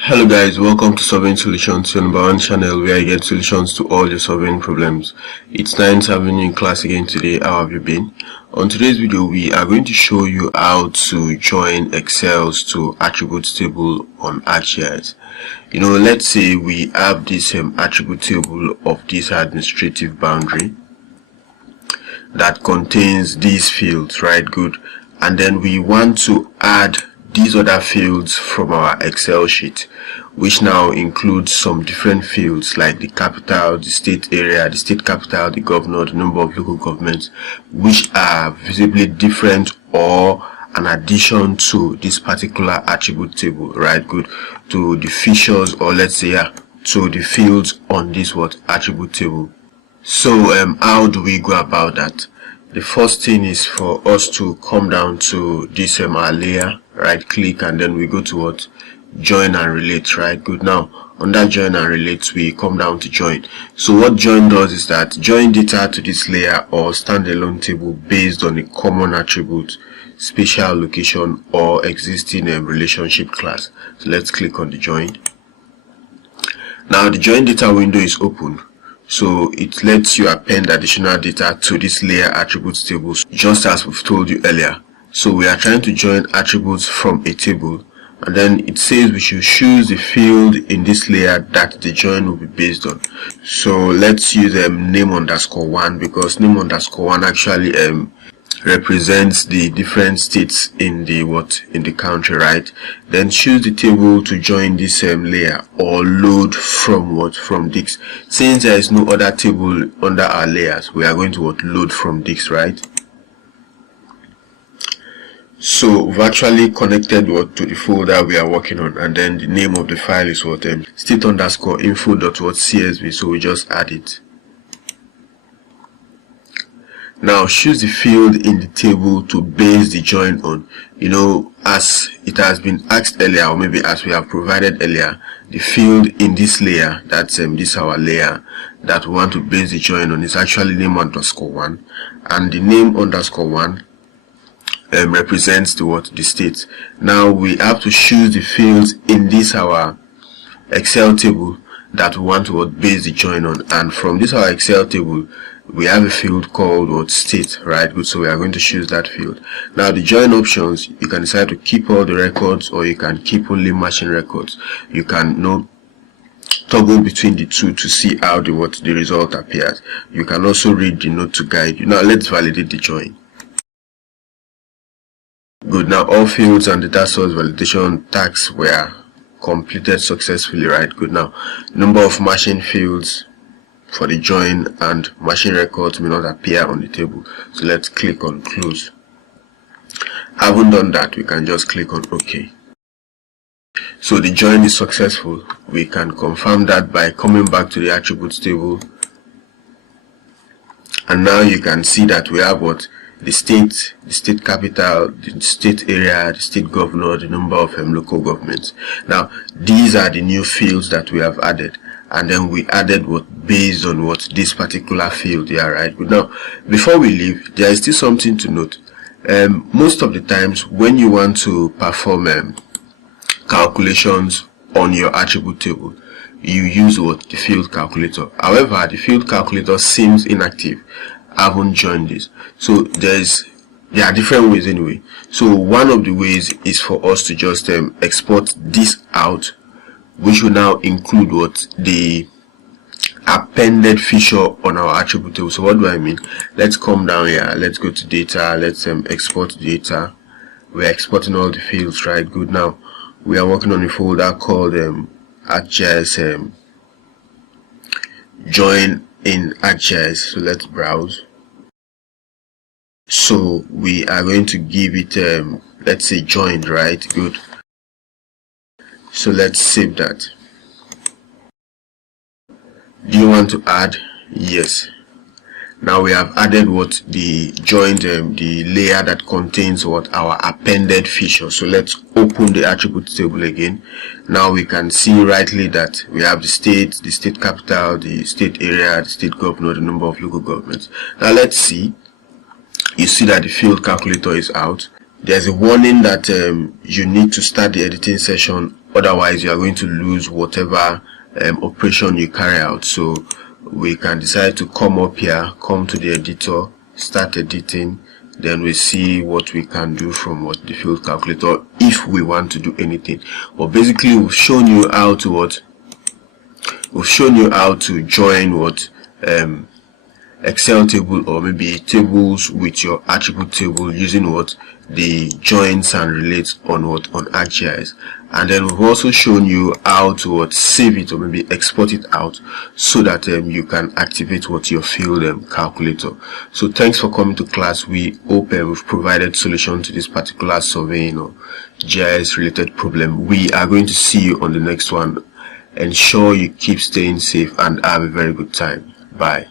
Hello guys, welcome to Solving Solutions, your number one channel where I get solutions to all your solving problems. It's nice having you in class again today. How have you been? On today's video, we are going to show you how to join Excels to attributes table on ArcGIS. Let's say we have this attribute table of this administrative boundary that contains these fields, right? Good. And then we want to add these other fields from our Excel sheet, which now includes some different fields like the capital, the state area, the state capital, the governor, the number of local governments, which are visibly different or an addition to this particular attribute table, right? Good. To the features, or let's say to the fields on this attribute table. So how do we go about that? The first thing is for us to come down to this our layer, right click, and then we go to join and relate, right? Good. Now under join and relate, we come down to join. So what join does is that join data to this layer or standalone table based on a common attribute, spatial location, or existing relationship class. So let's click on the join. Now the join data window is open. So it lets you append additional data to this layer attributes tables, just as we've told you earlier. So we are trying to join attributes from a table, and then it says we should choose the field in this layer that the join will be based on. So let's use name_1, because name_1 actually represents the different states in the country, right? Then choose the table to join this layer, or load from disk. Since there is no other table under our layers, we are going to load from disk, right? So we've actually connected to the folder we are working on, and then the name of the file is state_info.csv. so we just add it. Now choose the field in the table to base the join on. As it has been asked earlier, or maybe as we have provided earlier, the field in this layer, that's this our layer that we want to base the join on, is actually name_1, and the name_1 represents the state. Now we have to choose the fields in this our Excel table that we want to base the join on, and from this our Excel table we have a field called state, right? Good. So we are going to choose that field. Now the join options, you can decide to keep all the records, or you can keep only matching records. You can toggle between the two to see how the result appears. You can also read the note to guide you. Now let's validate the join. Good. Now all fields and data source validation tasks were completed successfully, right? Good. Now number of matching fields for the join and matching records may not appear on the table, so let's click on close. Having done that, we can just click on OK. So the join is successful. We can confirm that by coming back to the attributes table, and now you can see that we have the state capital, the state area, the state governor, the number of local governments. Now these are the new fields that we have added, and then we added based on this particular field here, right? But now before we leave, there is still something to note. Most of the times when you want to perform calculations on your attribute table, you use the field calculator. However, the field calculator seems inactive. I haven't joined this. So there are different ways anyway. So one of the ways is for us to just export this out, which will now include the appended feature on our attribute table. So what do I mean? Let's come down here, let's go to data, let's export data. We're exporting all the fields, right? Good. Now we are working on a folder called ArcGIS join in ArcGIS. So let's browse. So we are going to give it let's say joined, right? Good. So let's save that. Do you want to add? Yes. Now we have added the joined the layer that contains our appended feature. So let's open the attributes table again. Now we can see rightly that we have the state capital, the state area, the state governor, the number of local governments. Now let's see. You see that the field calculator is out. There's a warning that you need to start the editing session otherwise you are going to lose whatever operation you carry out. So we can decide to come up here, come to the editor, start editing, then we see what we can do from what the field calculator if we want to do anything. But basically we've shown you how to join Excel table or maybe tables with your attribute table using the joins and relates on ArcGIS. And then we've also shown you how to save it or maybe export it out so that you can activate your field calculator. So thanks for coming to class. We hope we've provided solution to this particular surveying or GIS related problem. We are going to see you on the next one. Ensure you keep staying safe and have a very good time. Bye.